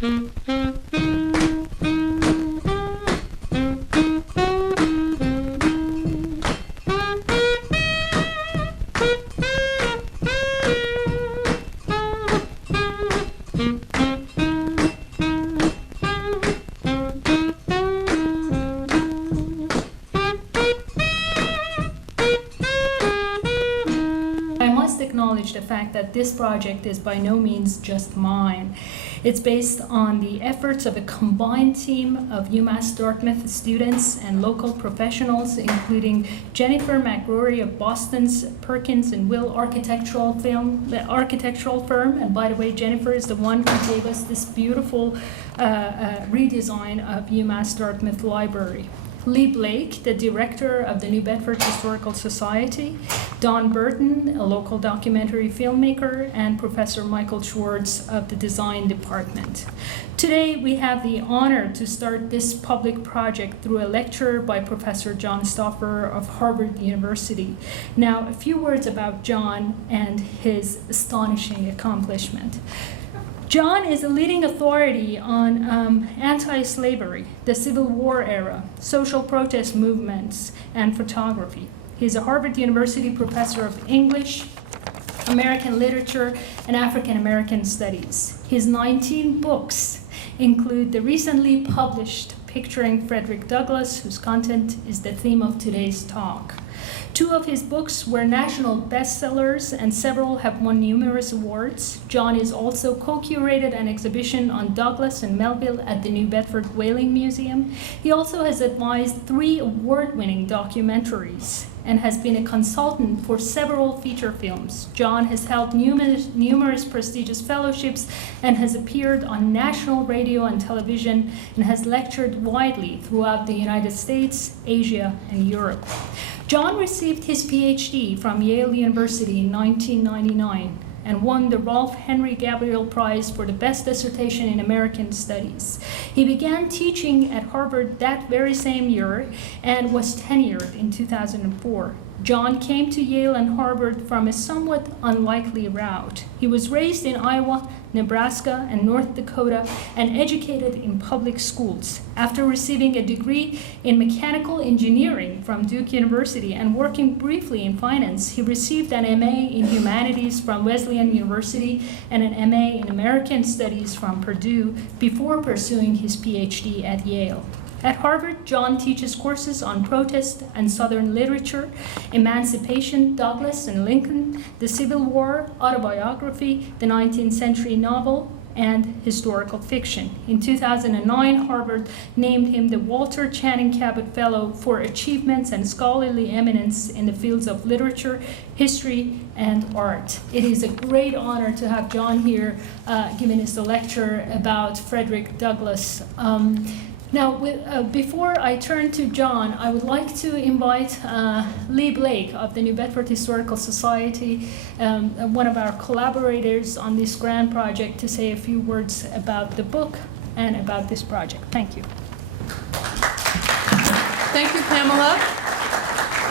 The fact that this project is by no means just mine. It's based on the efforts of a combined team of UMass Dartmouth students and local professionals, including Jennifer McRory of Boston's Perkins and Will architectural firm. And by the way, Jennifer is the one who gave us this beautiful redesign of UMass Dartmouth Library. Lee Blake, the director of the New Bedford Historical Society, Don Burton, a local documentary filmmaker, and Professor Michael Schwartz of the Design Department. Today, we have the honor to start this public project through a lecture by Professor John Stauffer of Harvard University. Now, a few words about John and his astonishing accomplishment. John is a leading authority on anti-slavery, the Civil War era, social protest movements, and photography. He's a Harvard University professor of English, American literature, and African American studies. His 19 books include the recently published Picturing Frederick Douglass, whose content is the theme of today's talk. 2 of his books were national bestsellers, and several have won numerous awards. John is also co-curated an exhibition on Douglass and Melville at the New Bedford Whaling Museum. He also has advised 3 award-winning documentaries and has been a consultant for several feature films. John has held numerous prestigious fellowships and has appeared on national radio and television and has lectured widely throughout the United States, Asia, and Europe. John received his PhD from Yale University in 1999 and won the Ralph Henry Gabriel Prize for the best dissertation in American Studies. He began teaching at Harvard that very same year and was tenured in 2004. John came to Yale and Harvard from a somewhat unlikely route. He was raised in Iowa, Nebraska, and North Dakota, and educated in public schools. After receiving a degree in mechanical engineering from Duke University and working briefly in finance, he received an MA in humanities from Wesleyan University and an MA in American Studies from Purdue before pursuing his PhD at Yale. At Harvard, John teaches courses on protest and Southern literature, emancipation, Douglass and Lincoln, the Civil War, autobiography, the 19th century novel, and historical fiction. In 2009, Harvard named him the Walter Channing Cabot Fellow for achievements and scholarly eminence in the fields of literature, history, and art. It is a great honor to have John here giving us a lecture about Frederick Douglass. Now, before I turn to John, I would like to invite Lee Blake of the New Bedford Historical Society, one of our collaborators on this grand project, to say a few words about the book and about this project. Thank you. Thank you, Pamela.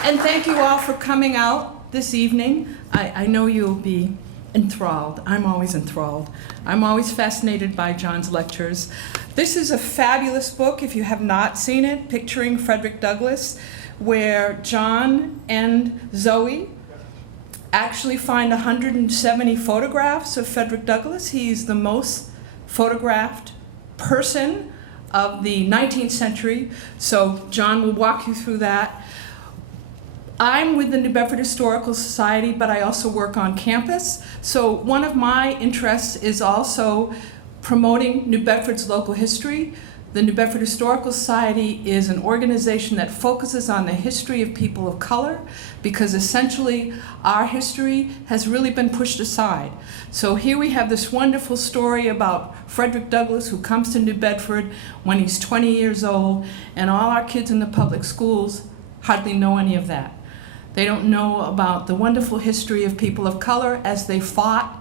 And thank you all for coming out this evening. I know you'll be enthralled. I'm always enthralled. I'm always fascinated by John's lectures. This is a fabulous book, if you have not seen it, Picturing Frederick Douglass, where John and Zoe actually find 170 photographs of Frederick Douglass. He's the most photographed person of the 19th century, so John will walk you through that. I'm with the New Bedford Historical Society, but I also work on campus. So one of my interests is also promoting New Bedford's local history. The New Bedford Historical Society is an organization that focuses on the history of people of color, because essentially our history has really been pushed aside. So here we have this wonderful story about Frederick Douglass, who comes to New Bedford when he's 20 years old, and all our kids in the public schools hardly know any of that. They don't know about the wonderful history of people of color as they fought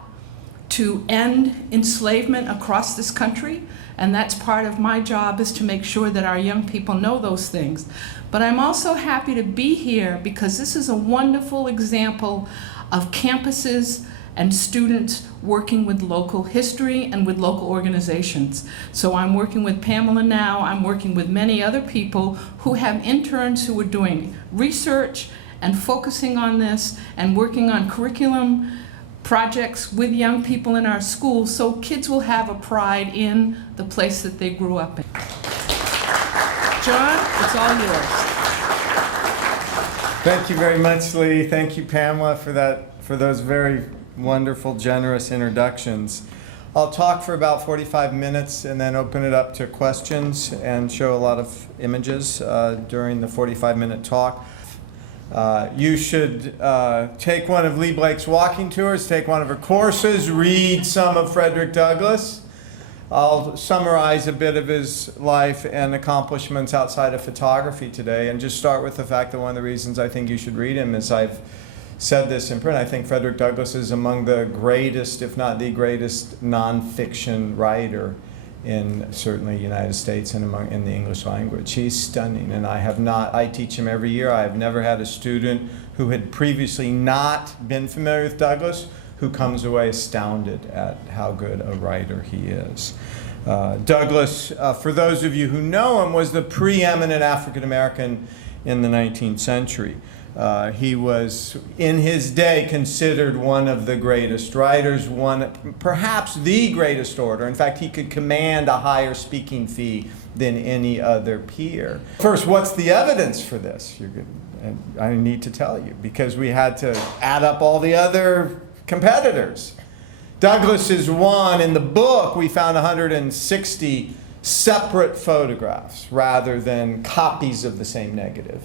to end enslavement across this country, and that's part of my job, is to make sure that our young people know those things. But I'm also happy to be here because this is a wonderful example of campuses and students working with local history and with local organizations. So I'm working with Pamela now, I'm working with many other people who have interns who are doing research and focusing on this and working on curriculum projects with young people in our schools so kids will have a pride in the place that they grew up in. John, it's all yours. Thank you very much, Lee. Thank you, Pamela, for those very wonderful, generous introductions. I'll talk for about 45 minutes and then open it up to questions and show a lot of images during the 45-minute talk. You should take one of Lee Blake's walking tours, take one of her courses, read some of Frederick Douglass. I'll summarize a bit of his life and accomplishments outside of photography today, and just start with the fact that one of the reasons I think you should read him is I've said this in print. I think Frederick Douglass is among the greatest, if not the greatest, nonfiction writer in certainly the United States and in the English language. He's stunning, and I teach him every year. I have never had a student who had previously not been familiar with Douglass who comes away astounded at how good a writer he is. Douglass, for those of you who know him, was the preeminent African American in the 19th century. He was, in his day, considered one of the greatest writers, perhaps the greatest orator. In fact, he could command a higher speaking fee than any other peer. First, what's the evidence for this? I need to tell you, because we had to add up all the other competitors. Douglass is one. In the book, we found 160 separate photographs rather than copies of the same negative.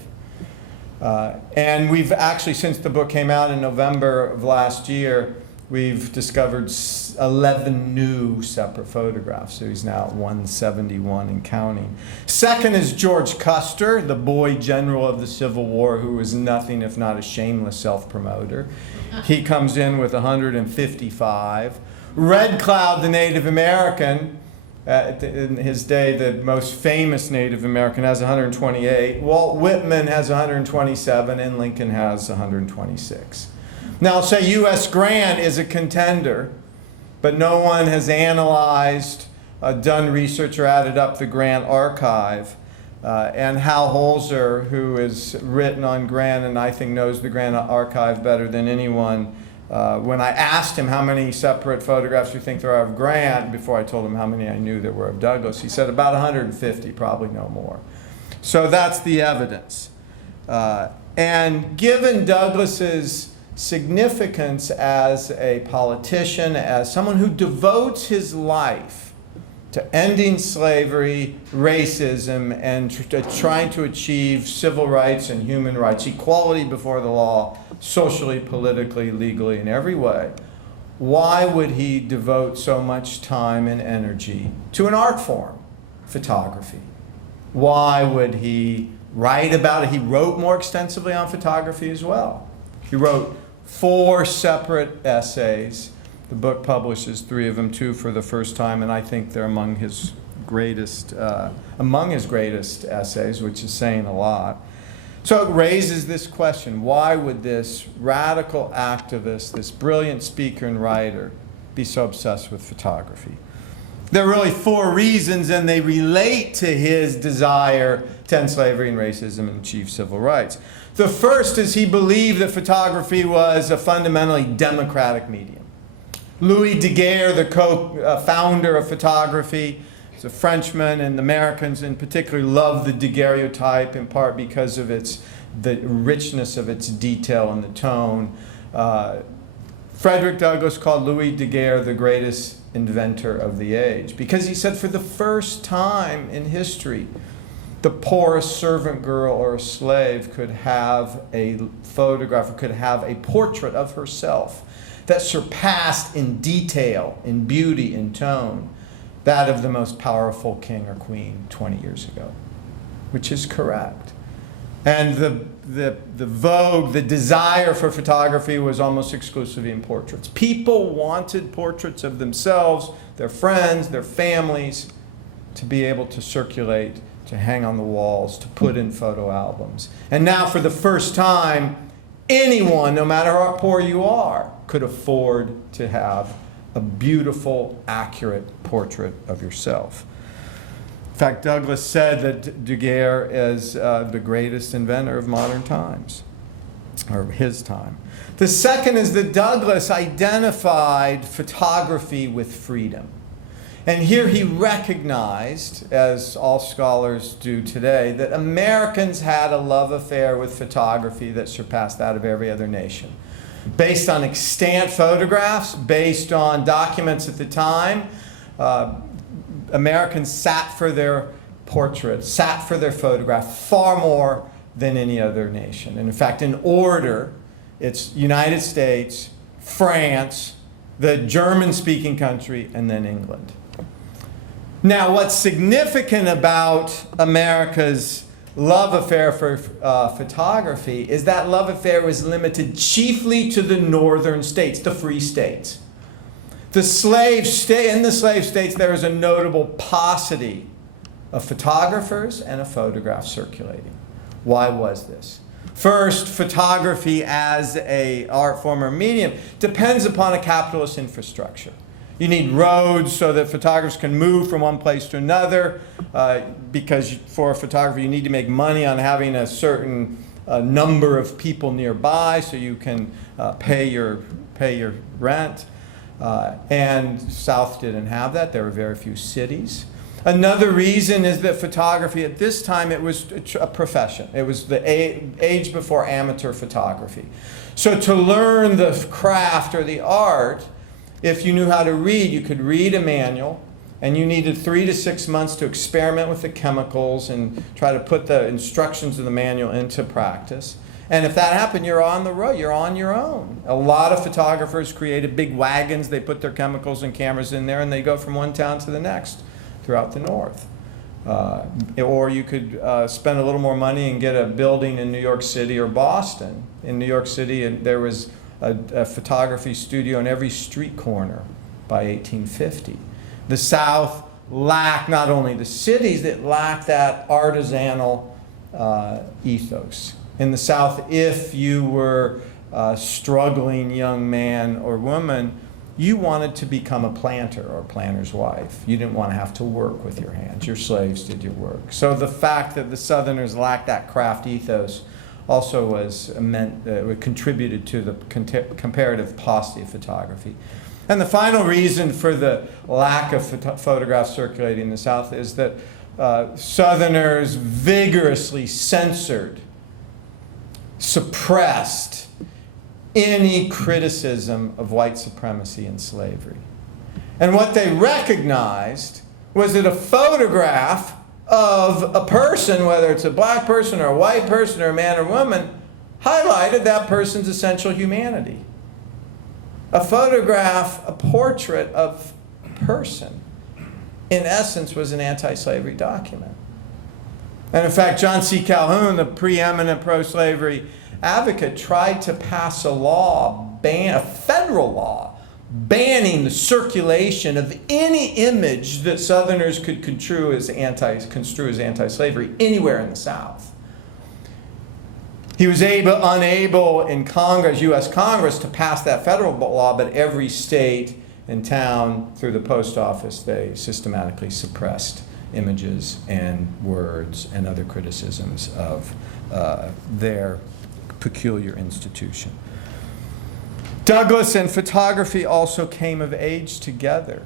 And we've actually, since the book came out in November of last year, we've discovered 11 new separate photographs. So he's now at 171 and counting. Second is George Custer, the boy general of the Civil War, who was nothing if not a shameless self-promoter. He comes in with 155. Red Cloud, the Native American, in his day, the most famous Native American, has 128. Walt Whitman has 127, and Lincoln has 126. Now, I'll say U.S. Grant is a contender, but no one has analyzed, done research, or added up the Grant archive. And Hal Holzer, who has written on Grant and I think knows the Grant archive better than anyone, when I asked him how many separate photographs you think there are of Grant, before I told him how many I knew there were of Douglass, he said about 150, probably no more. So that's the evidence. And given Douglass's significance as a politician, as someone who devotes his life to ending slavery, racism, and trying to achieve civil rights and human rights, equality before the law, socially, politically, legally, in every way, why would he devote so much time and energy to an art form, photography? Why would he write about it? He wrote more extensively on photography as well. He wrote 4 separate essays. The book publishes 3 of them, 2 for the first time, and I think they're among his greatest essays, which is saying a lot. So it raises this question: why would this radical activist, this brilliant speaker and writer, be so obsessed with photography? There are really 4 reasons, and they relate to his desire to end slavery and racism and achieve civil rights. The first is he believed that photography was a fundamentally democratic medium. Louis Daguerre, the co-founder of photography, is a Frenchman, and Americans in particular love the daguerreotype, in part because of the richness of its detail and the tone. Frederick Douglass called Louis Daguerre the greatest inventor of the age, because he said for the first time in history, the poorest servant girl or a slave could have a photograph, or could have a portrait of herself that surpassed in detail, in beauty, in tone, that of the most powerful king or queen 20 years ago, which is correct. And the vogue, the desire for photography was almost exclusively in portraits. People wanted portraits of themselves, their friends, their families, to be able to circulate, to hang on the walls, to put in photo albums. And now, for the first time, anyone, no matter how poor you are, could afford to have a beautiful, accurate portrait of yourself. In fact, Douglass said that Daguerre is the greatest inventor of modern times, or his time. The second is that Douglass identified photography with freedom. And here he recognized, as all scholars do today, that Americans had a love affair with photography that surpassed that of every other nation. Based on extant photographs, based on documents at the time, Americans sat for their portraits, sat for their photograph far more than any other nation. And in fact, in order, it's United States, France, the German-speaking country, and then England. Now, what's significant about America's love affair for photography is that love affair was limited chiefly to the northern states, the free states. In the slave states, there is a notable paucity of photographers and of photographs circulating. Why was this? First, photography as an art form or medium depends upon a capitalist infrastructure. You need roads so that photographers can move from one place to another, because for a photographer you need to make money on having a certain number of people nearby so you can pay your rent. And South didn't have that. There were very few cities. Another reason is that photography at this time, it was a profession. It was the age before amateur photography. So to learn the craft or the art, if you knew how to read, you could read a manual, and you needed 3 to 6 months to experiment with the chemicals and try to put the instructions of the manual into practice. And if that happened, you're on the road, you're on your own. A lot of photographers created big wagons, they put their chemicals and cameras in there, and they go from one town to the next throughout the north. Or you could spend a little more money and get a building in New York City or Boston. In New York City, there was a photography studio in every street corner by 1850. The South lacked not only the cities, it lacked that artisanal ethos. In the South, if you were a struggling young man or woman, you wanted to become a planter or a planter's wife. You didn't want to have to work with your hands. Your slaves did your work. So the fact that the Southerners lacked that craft ethos also contributed to the comparative paucity of photography. And the final reason for the lack of photographs circulating in the South is that Southerners vigorously censored, suppressed any criticism of white supremacy and slavery. And what they recognized was that a photograph of a person, whether it's a black person or a white person or a man or woman, highlighted that person's essential humanity. A photograph, a portrait of a person, in essence, was an anti-slavery document. And in fact, John C. Calhoun, the preeminent pro-slavery advocate, tried to pass a law, a federal law, banning the circulation of any image that Southerners could construe as anti-slavery anywhere in the South. He was unable in Congress, U.S. Congress, to pass that federal law, but every state and town through the post office, they systematically suppressed images and words and other criticisms of their peculiar institution. Douglass and photography also came of age together.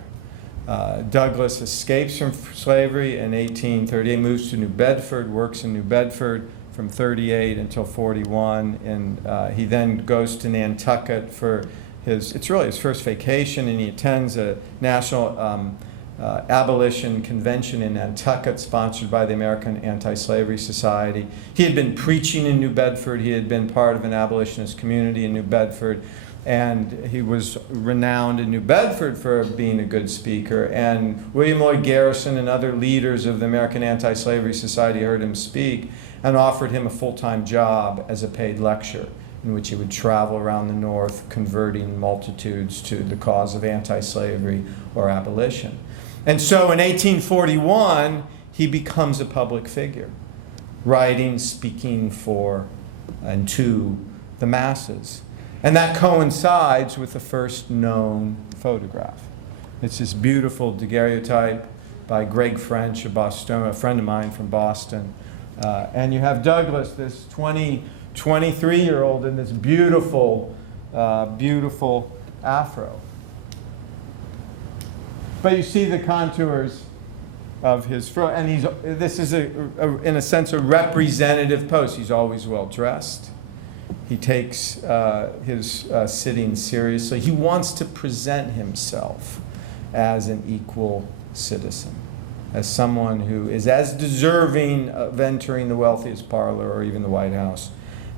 Douglass escapes from slavery in 1838, moves to New Bedford, works in New Bedford from 38 until 41, and he then goes to Nantucket for it's really his first vacation, and he attends a national abolition convention in Nantucket sponsored by the American Anti-Slavery Society. He had been preaching in New Bedford. He had been part of an abolitionist community in New Bedford, and he was renowned in New Bedford for being a good speaker. And William Lloyd Garrison and other leaders of the American Anti-Slavery Society heard him speak and offered him a full-time job as a paid lecturer, in which he would travel around the North converting multitudes to the cause of anti-slavery or abolition. And so in 1841, he becomes a public figure, writing, speaking for and to the masses. And that coincides with the first known photograph. It's this beautiful daguerreotype by Greg French, a friend of mine from Boston. And you have Douglass, this 23-year-old in this beautiful, beautiful afro. But you see the contours of his fro, and this is, in a sense, a representative pose. He's always well dressed. He takes his sitting seriously. He wants to present himself as an equal citizen, as someone who is as deserving of entering the wealthiest parlor or even the White House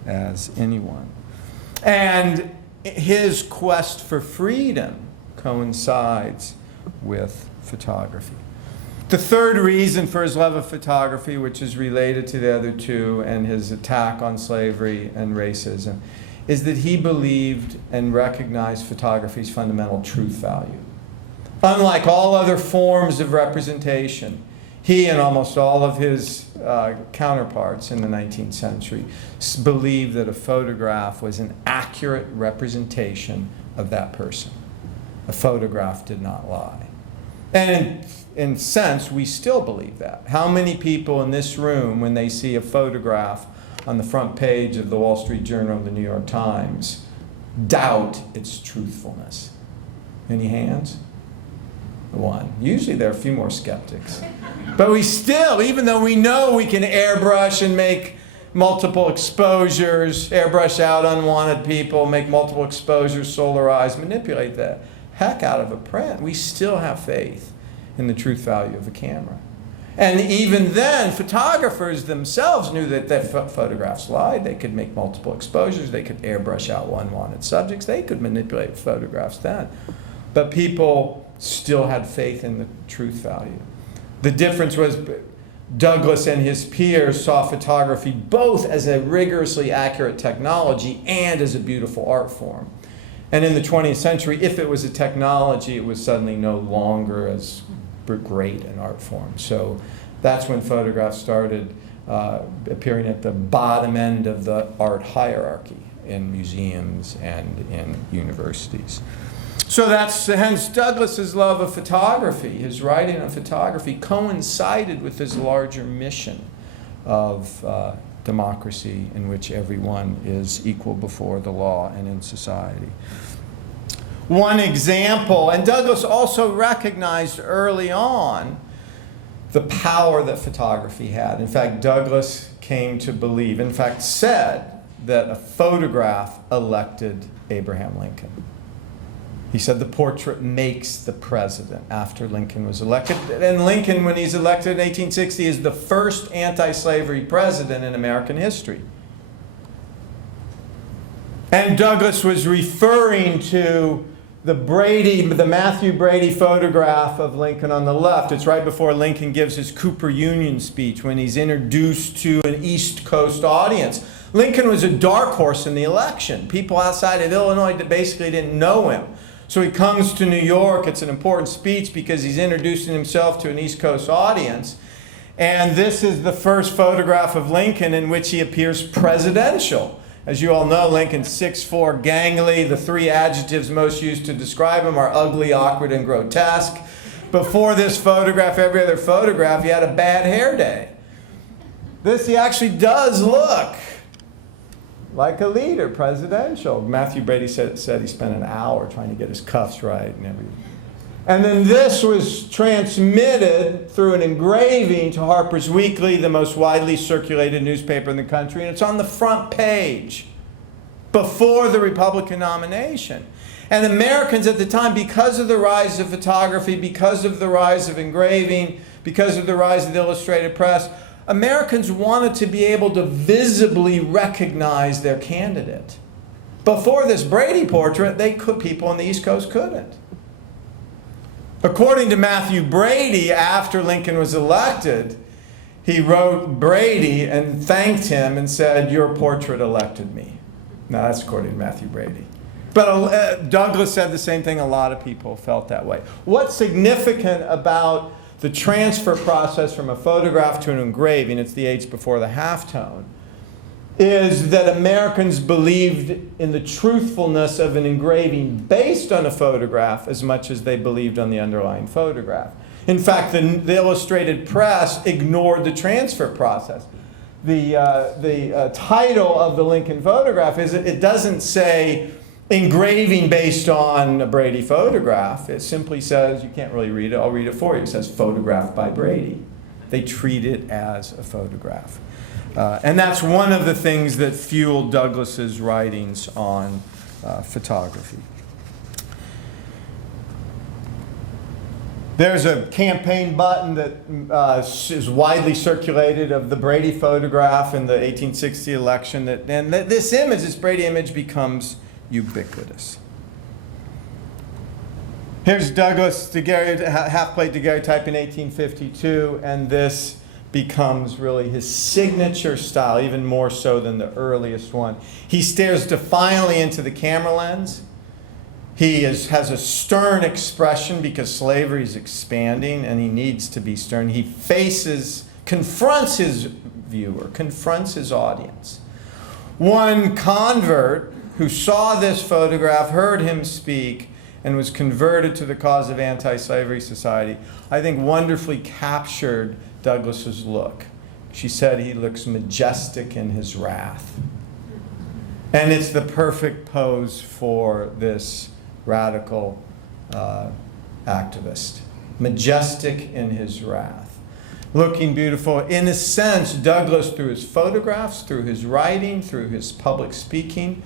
as anyone. And his quest for freedom coincides with photography. The third reason for his love of photography, which is related to the other two and his attack on slavery and racism, is that he believed and recognized photography's fundamental truth value. Unlike all other forms of representation, he and almost all of his counterparts in the 19th century believed that a photograph was an accurate representation of that person. A photograph did not lie. And in a sense, we still believe that. How many people in this room, when they see a photograph on the front page of the Wall Street Journal or the New York Times, doubt its truthfulness? Any hands? One. Usually there are a few more skeptics. But we still, even though we know we can airbrush and make multiple exposures, airbrush out unwanted people, make multiple exposures, solarize, manipulate the heck out of a print, we still have faith in the truth value of a camera. And even then, photographers themselves knew that their photographs lied. They could make multiple exposures. They could airbrush out unwanted subjects. They could manipulate photographs then. But people still had faith in the truth value. The difference was Douglass and his peers saw photography both as a rigorously accurate technology and as a beautiful art form. And in the 20th century, if it was a technology, it was suddenly no longer as great an art form. So that's when photographs started appearing at the bottom end of the art hierarchy in museums and in universities. So that's hence Douglass's love of photography. His writing on photography coincided with his larger mission of democracy in which everyone is equal before the law and in society. One example, and Douglass also recognized early on the power that photography had. In fact, Douglass came to believe, in fact said, that a photograph elected Abraham Lincoln. He said the portrait makes the president after Lincoln was elected. And Lincoln, when he's elected in 1860, is the first anti-slavery president in American history. And Douglass was referring to the Matthew Brady photograph of Lincoln on the left. It's right before Lincoln gives his Cooper Union speech when he's introduced to an East Coast audience. Lincoln was a dark horse in the election. People outside of Illinois that basically didn't know him. So he comes to New York. It's an important speech because he's introducing himself to an East Coast audience. And this is the first photograph of Lincoln in which he appears presidential. As you all know, Lincoln's 6'4", gangly. The three adjectives most used to describe him are ugly, awkward, and grotesque. Before this photograph, every other photograph, he had a bad hair day. This, he actually does look like a leader, presidential. Matthew Brady said he spent an hour trying to get his cuffs right and everything. And then this was transmitted through an engraving to Harper's Weekly, the most widely circulated newspaper in the country, and it's on the front page before the Republican nomination. And Americans at the time, because of the rise of photography, because of the rise of engraving, because of the rise of the illustrated press, Americans wanted to be able to visibly recognize their candidate. Before this Brady portrait, people on the East Coast couldn't. According to Matthew Brady, after Lincoln was elected, he wrote Brady and thanked him and said, "Your portrait elected me." Now that's according to Matthew Brady. But Douglass said the same thing. A lot of people felt that way. What's significant about the transfer process from a photograph to an engraving, it's the age before the halftone, is that Americans believed in the truthfulness of an engraving based on a photograph as much as they believed on the underlying photograph. In fact, the Illustrated Press ignored the transfer process. The title of the Lincoln photograph is, it doesn't say engraving based on a Brady photograph. It simply says, you can't really read it, I'll read it for you. It says photographed by Brady. They treat it as a photograph. And that's one of the things that fueled Douglass's writings on photography. There's a campaign button that is widely circulated of the Brady photograph in the 1860 election. This image, this Brady image, becomes ubiquitous. Here's Douglas, half-plate daguerreotype in 1852, and this becomes really his signature style, even more so than the earliest one. He stares defiantly into the camera lens. He has a stern expression because slavery is expanding and he needs to be stern. He confronts his viewer, confronts his audience. One convert who saw this photograph, heard him speak, and was converted to the cause of anti-slavery society, I think wonderfully captured Douglass's look. She said he looks majestic in his wrath. And it's the perfect pose for this radical activist. Majestic in his wrath. Looking beautiful. In a sense, Douglass, through his photographs, through his writing, through his public speaking,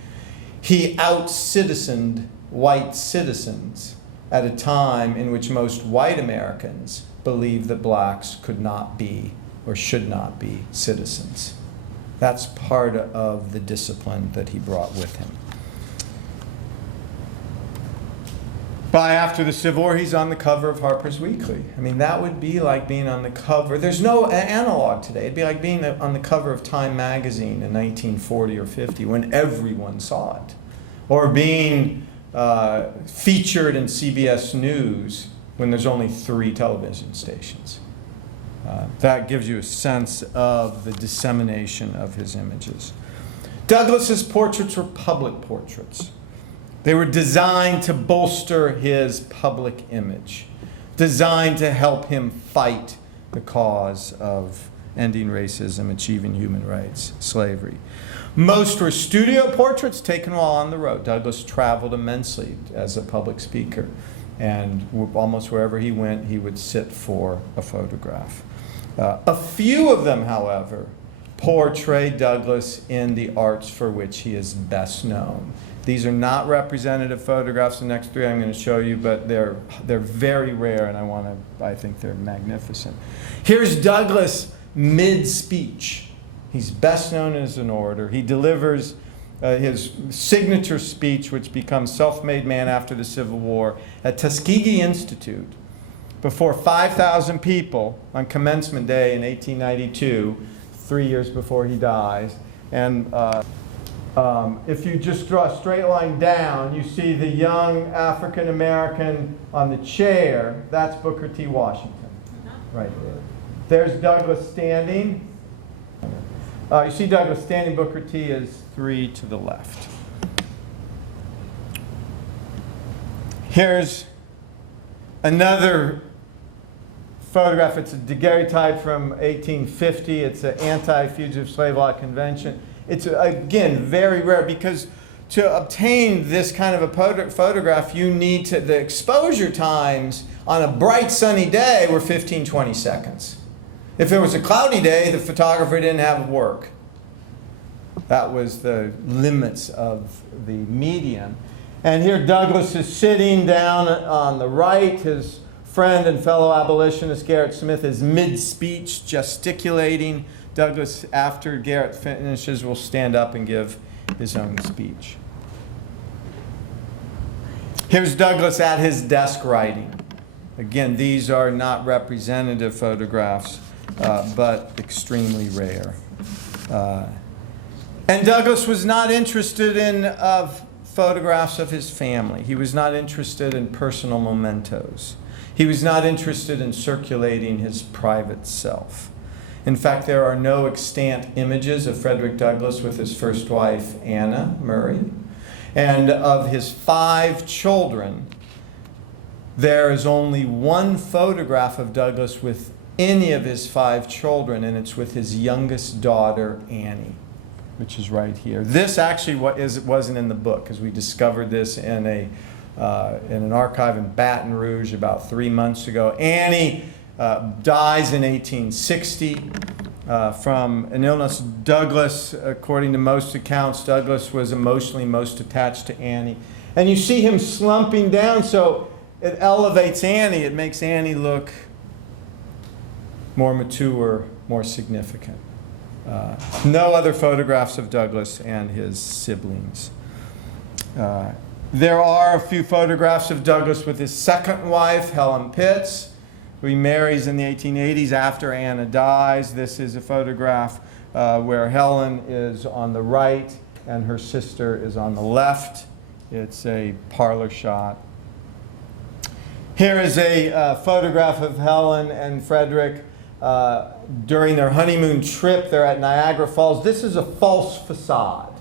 he out-citizened white citizens at a time in which most white Americans believed that blacks could not be or should not be citizens. That's part of the discipline that he brought with him. By after the Civil War, he's on the cover of Harper's Weekly. I mean, that would be like being on the cover. There's no analog today. It'd be like being on the cover of Time magazine in 1940 or 50 when everyone saw it. Or being featured in CBS News when there's only 3 television stations. That gives you a sense of the dissemination of his images. Douglass's portraits were public portraits. They were designed to bolster his public image, designed to help him fight the cause of ending racism, achieving human rights, slavery. Most were studio portraits taken while on the road. Douglass traveled immensely as a public speaker, and almost wherever he went, he would sit for a photograph. A few of them, however, portray Douglass in the arts for which he is best known. These are not representative photographs. The next 3 I'm going to show you, but they're very rare, and I think they're magnificent. Here's Douglass mid-speech. He's best known as an orator. He delivers his signature speech, which becomes Self-Made Man after the Civil War, at Tuskegee Institute before 5,000 people on Commencement Day in 1892, 3 years before he dies. And if you just draw a straight line down, you see the young African American on the chair. That's Booker T. Washington, right there. There's Douglass standing. You see Douglass standing. Booker T is 3 to the left. Here's another photograph. It's a daguerreotype from 1850. It's an anti-fugitive slave law convention. It's, again, very rare because to obtain this kind of a photograph, you need to, the exposure times on a bright sunny day were 15, 20 seconds. If it was a cloudy day, the photographer didn't have work. That was the limits of the medium. And here Douglass is sitting down on the right. His friend and fellow abolitionist Garrett Smith is mid-speech, gesticulating. Douglass, after Garrett finishes, will stand up and give his own speech. Here's Douglass at his desk writing. Again, these are not representative photographs, but extremely rare. And Douglass was not interested in photographs of his family. He was not interested in personal mementos. He was not interested in circulating his private self. In fact, there are no extant images of Frederick Douglass with his first wife, Anna Murray. And of his 5 children, there is only one photograph of Douglass with any of his 5 children, and it's with his youngest daughter, Annie, which is right here. This actually wasn't in the book, because we discovered this in an archive in Baton Rouge about 3 months ago. Annie dies in 1860 from an illness. Douglass, according to most accounts, Douglass was emotionally most attached to Annie. And you see him slumping down, so it elevates Annie. It makes Annie look more mature, more significant. No other photographs of Douglass and his siblings. There are a few photographs of Douglass with his second wife, Helen Pitts, who he marries in the 1880s after Anna dies. This is a photograph where Helen is on the right and her sister is on the left. It's a parlor shot. Here is a photograph of Helen and Frederick during their honeymoon trip. They're at Niagara Falls. This is a false facade.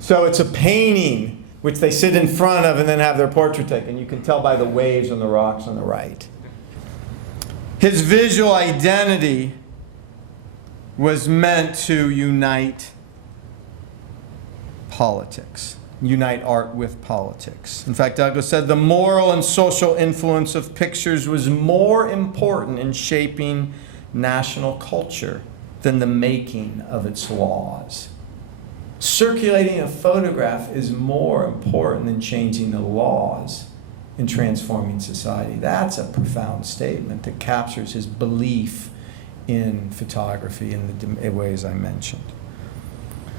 So it's a painting which they sit in front of and then have their portrait taken. You can tell by the waves on the rocks on the right. His visual identity was meant to unite politics, unite art with politics. In fact, Douglass said the moral and social influence of pictures was more important in shaping national culture than the making of its laws. Circulating a photograph is more important than changing the laws in transforming society. That's a profound statement that captures his belief in photography in the ways I mentioned.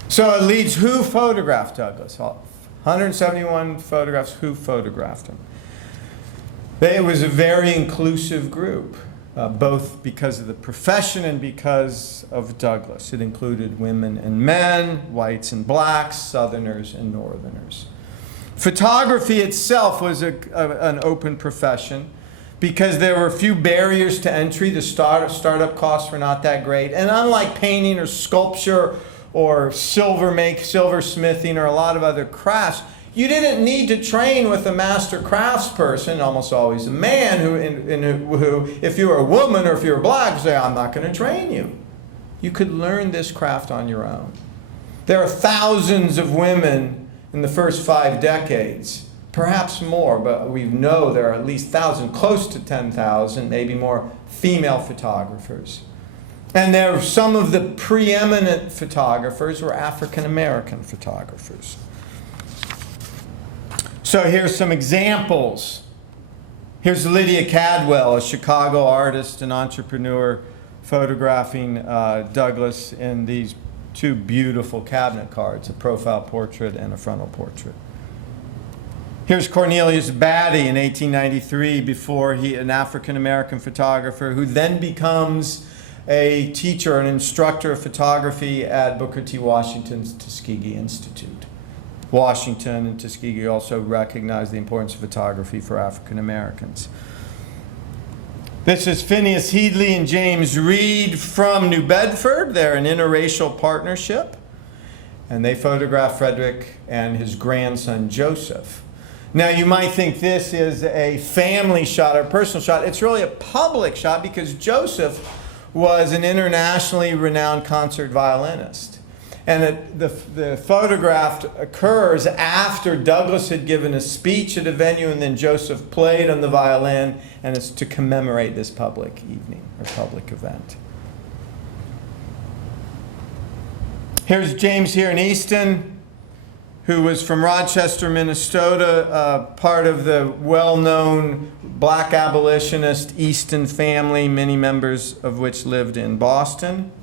So it leads, who photographed Douglass? 171 photographs, who photographed him? It was a very inclusive group, both because of the profession and because of Douglass. It included women and men, whites and blacks, Southerners and Northerners. Photography itself was an open profession because there were few barriers to entry. The startup costs were not that great. And unlike painting or sculpture or silversmithing or a lot of other crafts, you didn't need to train with a master craftsperson, almost always a man, who, if you were a woman or if you were black, say, I'm not going to train you. You could learn this craft on your own. There are thousands of women in the first 5 decades, perhaps more, but we know there are at least thousands, close to 10,000, maybe more, female photographers. And there are some of the preeminent photographers were African American photographers. So here's some examples. Here's Lydia Cadwell, a Chicago artist and entrepreneur, photographing Douglass in these 2 beautiful cabinet cards, a profile portrait and a frontal portrait. Here's Cornelius Batty in 1893, an African-American photographer who then becomes a teacher, an instructor of photography at Booker T. Washington's Tuskegee Institute. Washington and Tuskegee also recognized the importance of photography for African Americans. This is Phineas Headley and James Reed from New Bedford. They're an interracial partnership, and they photographed Frederick and his grandson Joseph. Now you might think this is a family shot or a personal shot. It's really a public shot because Joseph was an internationally renowned concert violinist. And the photograph occurs after Douglass had given a speech at a venue and then Joseph played on the violin, and it's to commemorate this public evening or public event. Here's James here in Easton, who was from Rochester, Minnesota, part of the well-known black abolitionist Easton family, many members of which lived in Boston.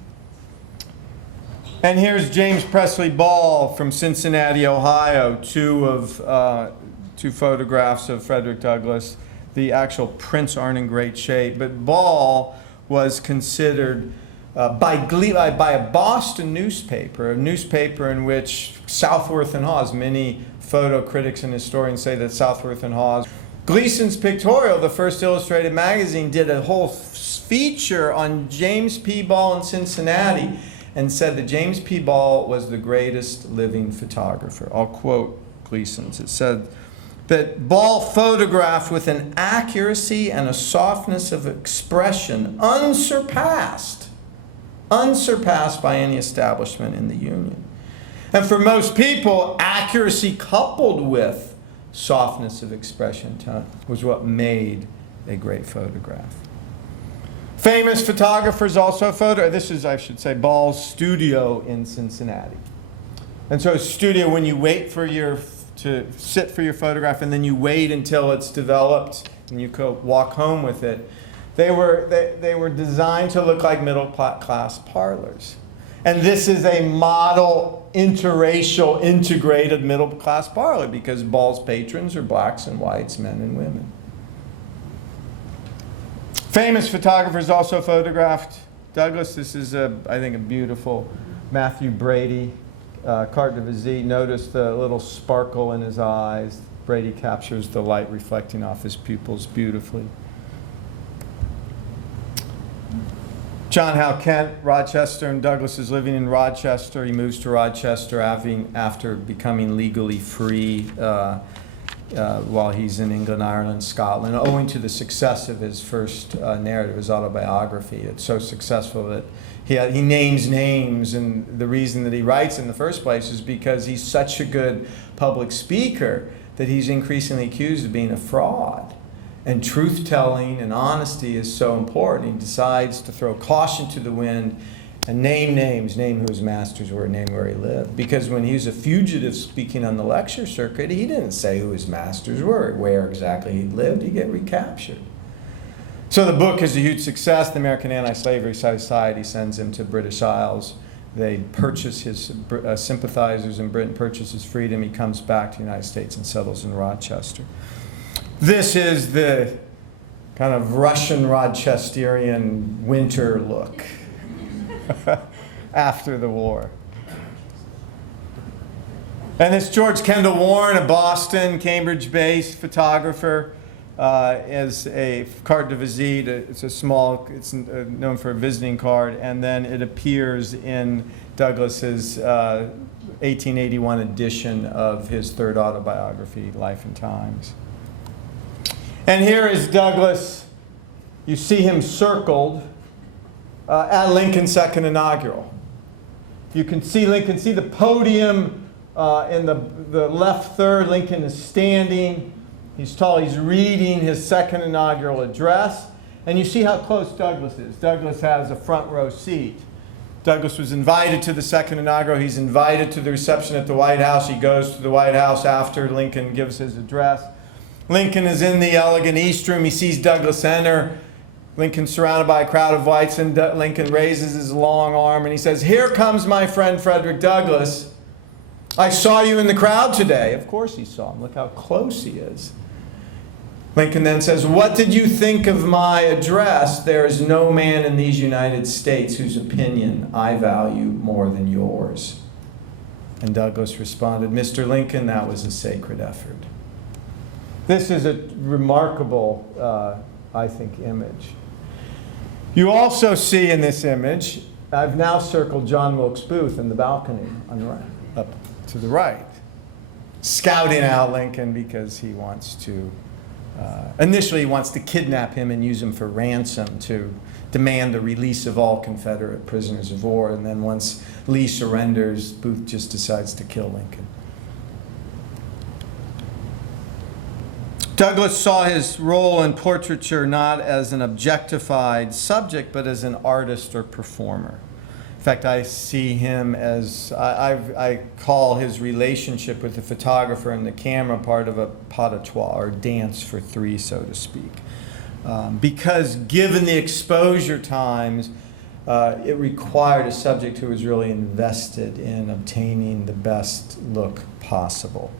And here's James Presley Ball from Cincinnati, Ohio, 2 photographs of Frederick Douglass. The actual prints aren't in great shape, but Ball was considered by a Boston newspaper, a newspaper in which Southworth and Hawes, many photo critics and historians say that Southworth and Hawes, Gleason's Pictorial, the first illustrated magazine, did a whole feature on James P. Ball in Cincinnati and said that James P. Ball was the greatest living photographer. I'll quote Gleason's. It said that Ball photographed with an accuracy and a softness of expression unsurpassed by any establishment in the Union. And for most people, accuracy coupled with softness of expression was what made a great photograph. Famous photographers also this is, I should say, Ball's studio in Cincinnati. And so a studio, when you wait to sit for your photograph and then you wait until it's developed and you go walk home with it, they were designed to look like middle-class parlors. And this is a model interracial integrated middle-class parlor because Ball's patrons are blacks and whites, men and women. Famous photographers also photographed Douglass. This is, I think, a beautiful Matthew Brady carte de visite. Notice the little sparkle in his eyes. Brady captures the light reflecting off his pupils beautifully. John Howe Kent, Rochester, and Douglass is living in Rochester. He moves to Rochester after becoming legally free while he's in England, Ireland, Scotland, owing to the success of his first narrative, his autobiography. It's so successful that he names names, and the reason that he writes in the first place is because he's such a good public speaker that he's increasingly accused of being a fraud. And truth-telling and honesty is so important. He decides to throw caution to the wind and name names, name who his masters were, name where he lived. Because when he was a fugitive speaking on the lecture circuit, he didn't say who his masters were, where exactly he lived. He'd get recaptured. So the book is a huge success. The American Anti-Slavery Society sends him to British Isles. They purchase his sympathizers in Britain, purchase his freedom. He comes back to the United States and settles in Rochester. This is the kind of Russian Rochesterian winter look after the war. And this George Kendall Warren, a Boston, Cambridge-based photographer, is a carte de visite. It's known for a visiting card, and then it appears in Douglass's 1881 edition of his third autobiography, Life and Times. And here is Douglass. You see him circled at Lincoln's second inaugural. You can see Lincoln, see the podium in the left third. Lincoln is standing. He's tall. He's reading his second inaugural address. And you see how close Douglass is. Douglass has a front row seat. Douglass was invited to the second inaugural. He's invited to the reception at the White House. He goes to the White House after Lincoln gives his address. Lincoln is in the elegant East Room. He sees Douglass enter. Lincoln's surrounded by a crowd of whites, and Lincoln raises his long arm and he says, "Here comes my friend Frederick Douglass. I saw you in the crowd today." Of course he saw him. Look how close he is. Lincoln then says, "What did you think of my address? There is no man in these United States whose opinion I value more than yours." And Douglass responded, "Mr. Lincoln, that was a sacred effort." This is a remarkable, I think, image. You also see in this image, I've now circled John Wilkes Booth in the balcony on the right, up to the right, scouting out Lincoln because he wants to, initially he wants to kidnap him and use him for ransom to demand the release of all Confederate prisoners of war. And then once Lee surrenders, Booth just decides to kill Lincoln. Douglass saw his role in portraiture not as an objectified subject, but as an artist or performer. In fact, I see him as, I call his relationship with the photographer and the camera part of a pas de trois, or dance for three, so to speak. Because given the exposure times, it required a subject who was really invested in obtaining the best look possible.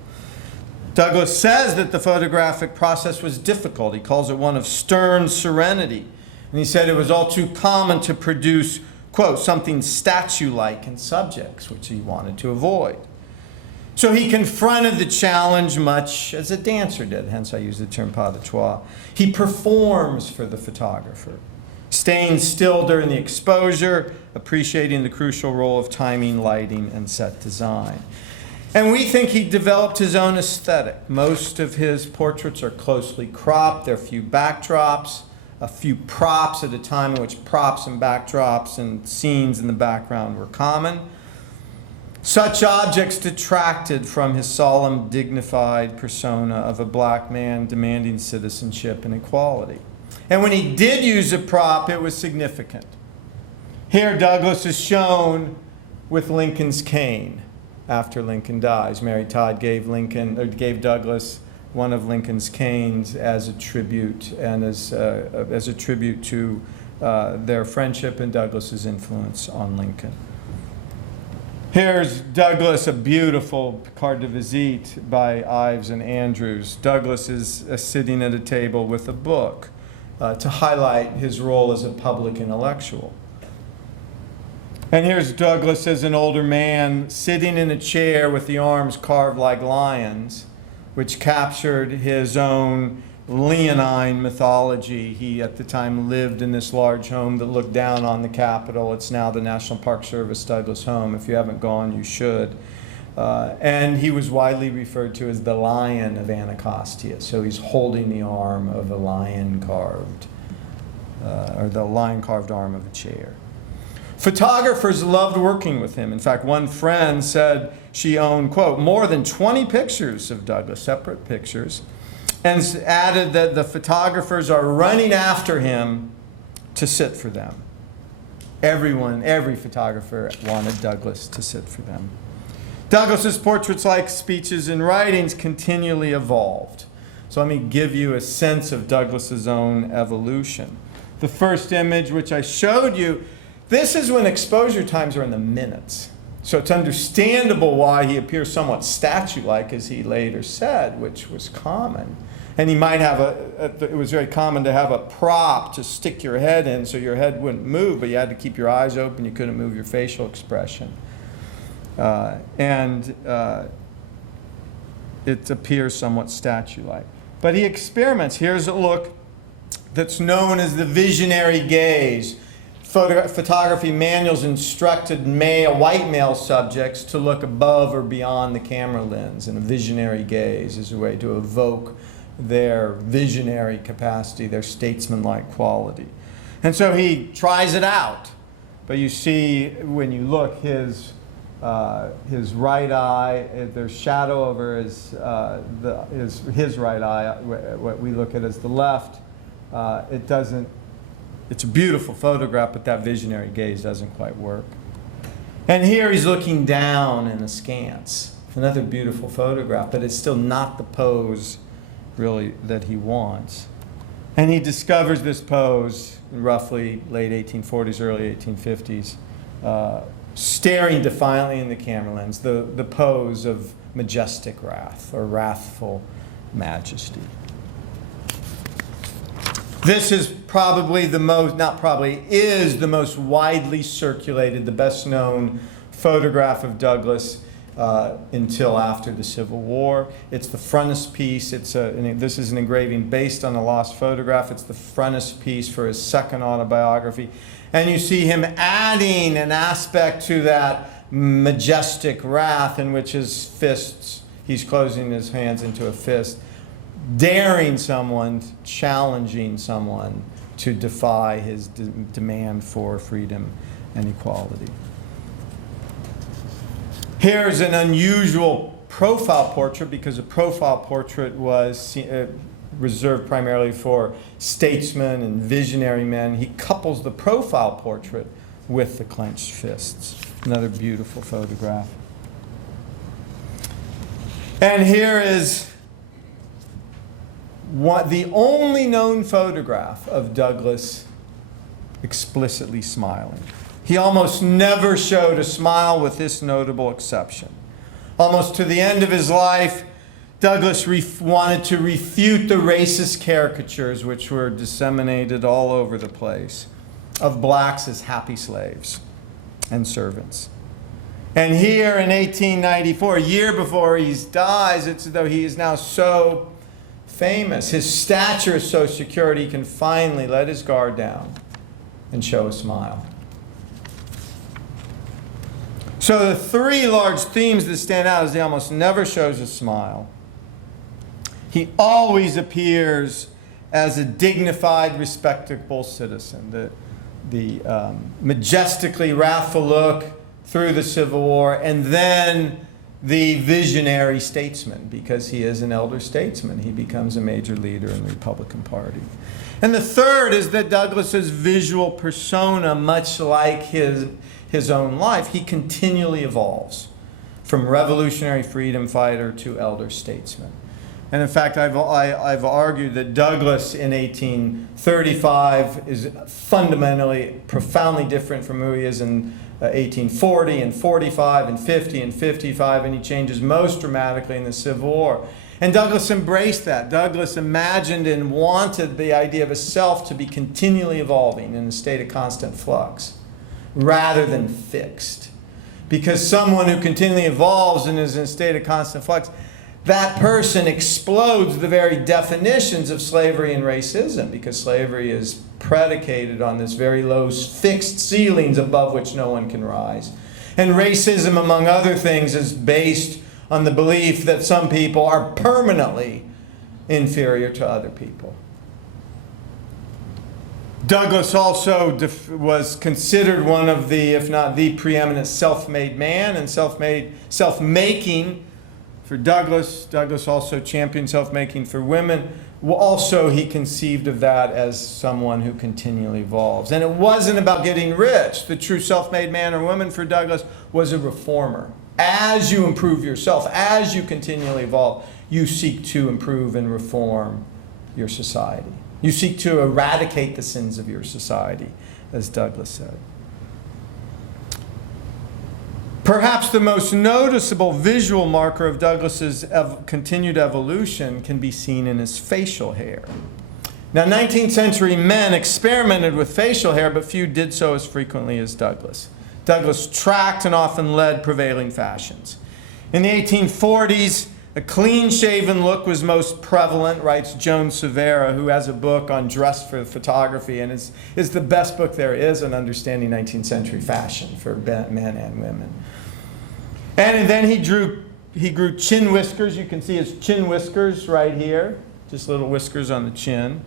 Douglass says that the photographic process was difficult. He calls it one of stern serenity. And he said it was all too common to produce, quote, something statue-like in subjects, which he wanted to avoid. So he confronted the challenge much as a dancer did, hens I use the term pas de trois. He performs for the photographer. staying still during the exposure, appreciating the crucial role of timing, lighting, and set design. And we think he developed his own aesthetic. Most of his portraits are closely cropped. There are few backdrops, a few props at a time in which props and backdrops and scenes in the background were common. Such objects detracted from his solemn, dignified persona of a black man demanding citizenship and equality. And when he did use a prop, it was significant. Here, Douglass is shown with Lincoln's cane after Lincoln dies. Mary Todd gave Douglass one of Lincoln's canes as a tribute, and as a tribute to their friendship and Douglass's influence on Lincoln. Here's Douglass, a beautiful carte de visite by Ives and Andrews. Douglass is sitting at a table with a book to highlight his role as a public intellectual. And here's Douglass as an older man sitting in a chair with the arms carved like lions, which captured his own leonine mythology. He, at the time, lived in this large home that looked down on the Capitol. It's now the National Park Service Douglass home. If you haven't gone, you should. And he was widely referred to as the Lion of Anacostia. So he's holding the arm of a lion carved, or the lion carved arm of a chair. Photographers loved working with him. In fact, one friend said she owned, quote, more than 20 pictures of Douglass, separate pictures, and added that the photographers are running after him to sit for them. Every photographer wanted Douglass to sit for them. Douglass's portraits, like speeches and writings, continually evolved. So let me give you a sense of Douglass's own evolution. The first image, which I showed you, this is when exposure times are in the minutes. So it's understandable why he appears somewhat statue-like, as he later said, which was common. And he might have it was very common to have a prop to stick your head in so your head wouldn't move, but you had to keep your eyes open. You couldn't move your facial expression. It appears somewhat statue-like. But he experiments. Here's a look that's known as the visionary gaze. Photography manuals instructed white male subjects to look above or beyond the camera lens, and a visionary gaze is a way to evoke their visionary capacity, their statesman-like quality. And so he tries it out. But you see, when you look, his right eye, there's shadow over his right eye, what we look at as the left. It's a beautiful photograph, but that visionary gaze doesn't quite work. And here he's looking down in askance. Another beautiful photograph, but it's still not the pose, really, that he wants. And he discovers this pose in roughly late 1840s, early 1850s, staring defiantly in the camera lens, the pose of majestic wrath, or wrathful majesty. This is probably is the most widely circulated, the best known photograph of Douglass until after the Civil War. It's the frontispiece. This is an engraving based on a lost photograph. It's the frontispiece for his second autobiography. And you see him adding an aspect to that majestic wrath in which his fists, he's closing his hands into a fist, daring someone, challenging someone to defy his demand for freedom and equality. Here's an unusual profile portrait, because a profile portrait was reserved primarily for statesmen and visionary men. He couples the profile portrait with the clenched fists. Another beautiful photograph. And here is the only known photograph of Douglass explicitly smiling. He almost never showed a smile, with this notable exception. Almost to the end of his life, Douglass wanted to refute the racist caricatures which were disseminated all over the place of blacks as happy slaves and servants. And here in 1894, a year before he dies, it's as though he is now so famous. His stature is so secure he can finally let his guard down and show a smile. So the three large themes that stand out is he almost never shows a smile. He always appears as a dignified, respectable citizen. The majestically wrathful look through the Civil War, and then the visionary statesman, because he is an elder statesman. He becomes a major leader in the Republican Party. And the third is that Douglass's visual persona, much like his own life, he continually evolves from revolutionary freedom fighter to elder statesman. And in fact, I've argued that Douglass in 1835 is fundamentally, profoundly different from who he is in 1840 and 45 and 50 and 55, and he changes most dramatically in the Civil War. And Douglass embraced that. Douglass imagined and wanted the idea of a self to be continually evolving in a state of constant flux, rather than fixed. Because someone who continually evolves and is in a state of constant flux, that person explodes the very definitions of slavery and racism, because slavery is predicated on this very low fixed ceilings above which no one can rise. And racism, among other things, is based on the belief that some people are permanently inferior to other people. Douglass also was considered one of the, if not the preeminent self-made man, and self-making for Douglass. Douglass also championed self-making for women. Also, he conceived of that as someone who continually evolves. And it wasn't about getting rich. The true self-made man or woman for Douglass was a reformer. As you improve yourself, as you continually evolve, you seek to improve and reform your society. You seek to eradicate the sins of your society, as Douglass said. Perhaps the most noticeable visual marker of Douglass's continued evolution can be seen in his facial hair. Now, 19th century men experimented with facial hair, but few did so as frequently as Douglass. Douglass tracked and often led prevailing fashions. In the 1840s, a clean-shaven look was most prevalent, writes Joan Severa, who has a book on dress for photography, and is the best book there is on understanding 19th century fashion for men and women. And then he grew chin whiskers. You can see his chin whiskers right here, just little whiskers on the chin.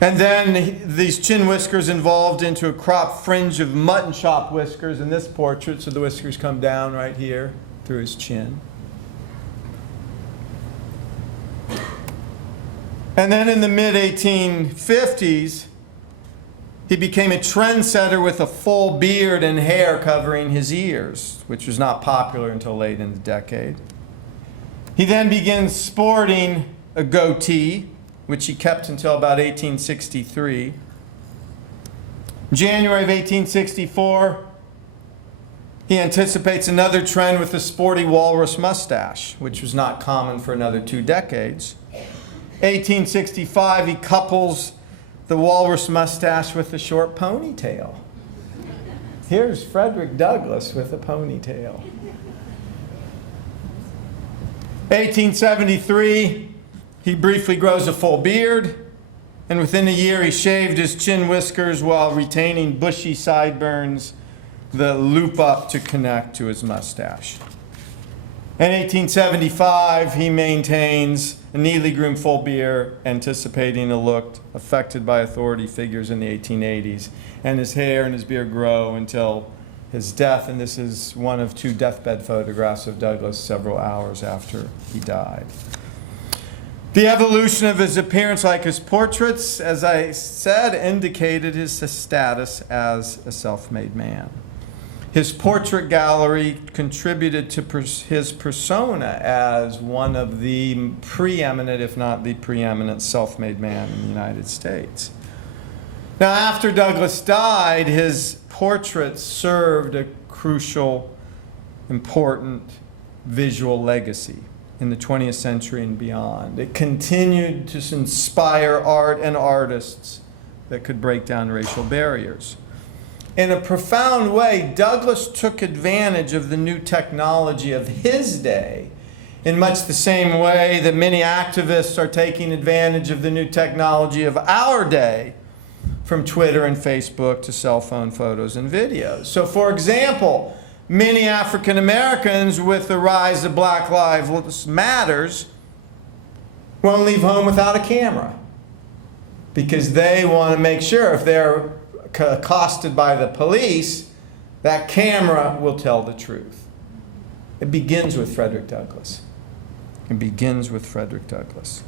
And then these chin whiskers evolved into a cropped fringe of mutton chop whiskers in this portrait, so the whiskers come down right here through his chin. And then in the mid-1850s, he became a trendsetter with a full beard and hair covering his ears, which was not popular until late in the decade. He then began sporting a goatee, which he kept until about 1863. January of 1864, he anticipates another trend with a sporty walrus mustache, which was not common for another 2 decades. 1865, he couples the walrus mustache with a short ponytail. Here's Frederick Douglass with a ponytail. 1873, he briefly grows a full beard, and within a year he shaved his chin whiskers while retaining bushy sideburns that loop up to connect to his mustache. In 1875, he maintains a neatly groomed full beard, anticipating a look affected by authority figures in the 1880s, and his hair and his beard grow until his death, and this is one of 2 deathbed photographs of Douglass several hours after he died. The evolution of his appearance, like his portraits, as I said, indicated his status as a self-made man. His portrait gallery contributed to his persona as one of the preeminent, if not the preeminent, self-made man in the United States. Now, after Douglass died, his portraits served a crucial, important visual legacy in the 20th century and beyond. It continued to inspire art and artists that could break down racial barriers. In a profound way, Douglass took advantage of the new technology of his day in much the same way that many activists are taking advantage of the new technology of our day, from Twitter and Facebook to cell phone photos and videos. So, for example, many African Americans, with the rise of Black Lives Matters, won't leave home without a camera because they want to make sure if they're accosted by the police, that camera will tell the truth. It begins with Frederick Douglass. It begins with Frederick Douglass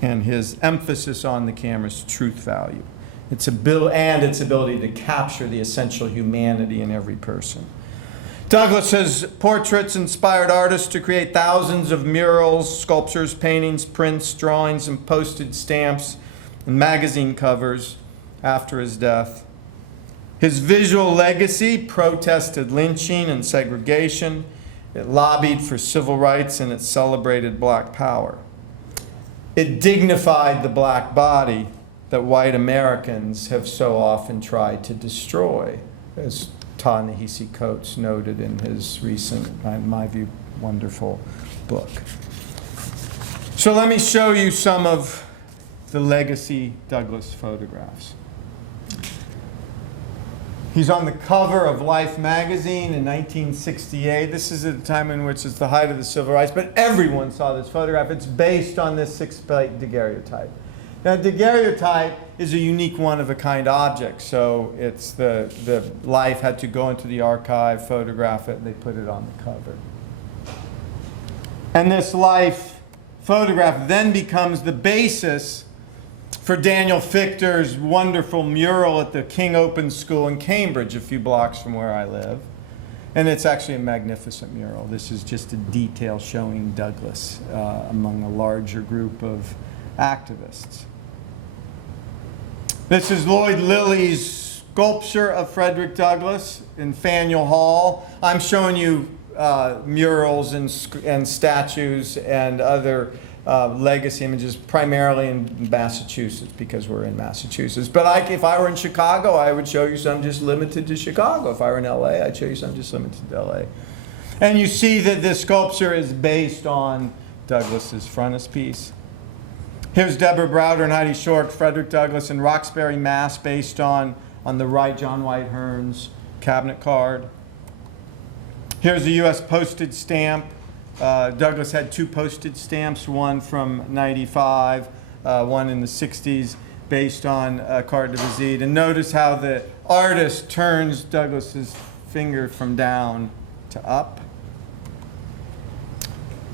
and his emphasis on the camera's truth value. Its ability to capture the essential humanity in every person. Douglass's portraits inspired artists to create thousands of murals, sculptures, paintings, prints, drawings, and postage stamps and magazine covers after his death. His visual legacy protested lynching and segregation. It lobbied for civil rights, and it celebrated black power. It dignified the black body that white Americans have so often tried to destroy, as Ta-Nehisi Coates noted in his recent, in my view, wonderful book. So let me show you some of the legacy Douglass photographs. He's on the cover of Life magazine in 1968. This is at a time in which it's the height of the civil rights, but everyone saw this photograph. It's based on this 6-plate daguerreotype. Now, daguerreotype is a unique one-of-a-kind object, so it's the Life had to go into the archive, photograph it, and they put it on the cover. And this Life photograph then becomes the basis for Daniel Fichter's wonderful mural at the King Open School in Cambridge, a few blocks from where I live. And it's actually a magnificent mural. This is just a detail showing Douglass among a larger group of activists. This is Lloyd Lilly's sculpture of Frederick Douglass in Faneuil Hall. I'm showing you murals and statues and other legacy images, primarily in Massachusetts, because we're in Massachusetts. But if I were in Chicago, I would show you some just limited to Chicago. If I were in LA, I'd show you some just limited to LA. And you see that this sculpture is based on Douglass's frontispiece. Here's Deborah Browder and Heidi Short, Frederick Douglass in Roxbury, Mass., based on the right John White Hearn's cabinet card. Here's a U.S. postage stamp. Douglass had 2 postage stamps, one from 95, one in the 60s, based on carte de visite. And notice how the artist turns Douglass's finger from down to up.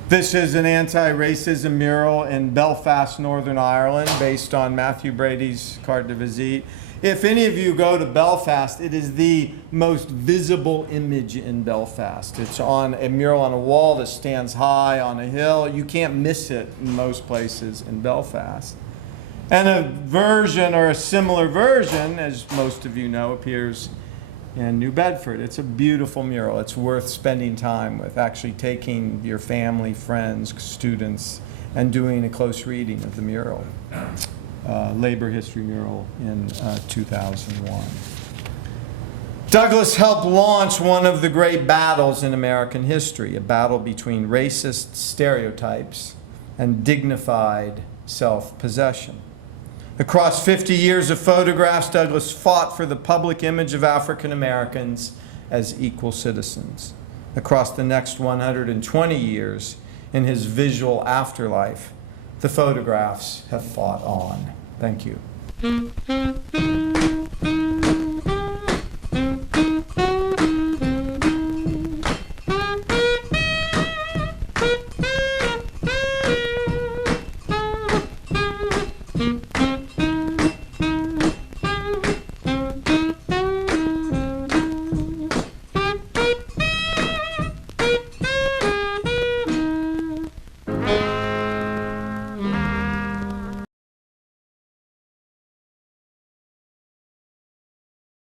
This is an anti-racism mural in Belfast, Northern Ireland, based on Matthew Brady's carte de visite. If any of you go to Belfast, it is the most visible image in Belfast. It's on a mural on a wall that stands high on a hill. You can't miss it in most places in Belfast. And a version, or a similar version, as most of you know, appears in New Bedford. It's a beautiful mural. It's worth spending time with, actually taking your family, friends, students, and doing a close reading of the mural. Labor history mural in 2001. Douglass helped launch one of the great battles in American history, a battle between racist stereotypes and dignified self-possession. Across 50 years of photographs, Douglass fought for the public image of African Americans as equal citizens. Across the next 120 years, in his visual afterlife, the photographs have fought on. Thank you.